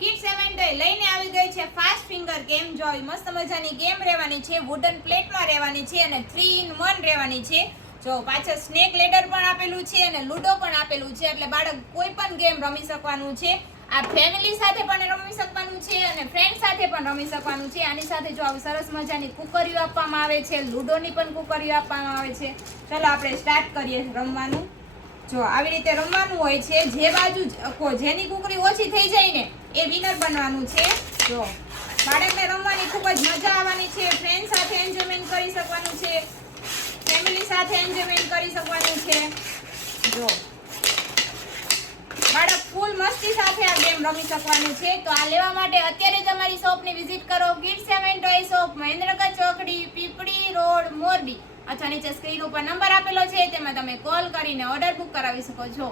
Kid સેવેન્ટે લઈને આવી ગઈ છે ફાસ્ટ ફિંગર ગેમ. જો આવી મસ્ત મજાની ગેમ રહેવાની છે, વુડન પ્લેટમાં રહેવાની છે અને 3 in 1 રહેવાની છે. જો પાછળ સ્નેક લેડર પણ આપેલું છે અને લૂડો પણ આપેલું છે, એટલે બાળક કોઈ પણ ગેમ રમી શકવાનું છે. આ ફેમિલી સાથે પણ રમી શકવાનું છે અને ફ્રેન્ડ સાથે પણ રમી શકવાનું છે. આની સાથે જો આવી સરસ મજાની કુકરીઓ આપવામાં આવે છે, લૂડોની પણ કુકરીઓ આપવામાં આવે છે. ચાલો આપણે સ્ટાર્ટ કરીએ રમવાનું. જો આવી રીતે રમવાનું હોય છે, જે બાજુ જેની કુકરી ઓછી થઈ જાય ને એ વિનર બનવાનું છે. જો બાળકને રમવાની ખૂબ જ મજા આવવાની છે, ફ્રેન્ડ સાથે એન્જોયમેન્ટ કરી શકવાનું છે, ફેમિલી સાથે એન્જોયમેન્ટ કરી શકવાનું છે. જો બાળક ફૂલ મસ્તી સાથે આ ગેમ રમી શકવાનું છે. તો આ લેવા માટે અત્યારે જ અમારી શોપની વિઝિટ કરો. કિડ સેવન ટોય શોપ, મહેન્દ્રગઢ ચોકડી, પીપળી રોડ, મોરબી. અથવા નીચે સ્ક્રીન ઉપર નંબર આપેલો છે, તેમાં તમે કોલ કરીને ઓર્ડર બુક કરાવી શકો છો.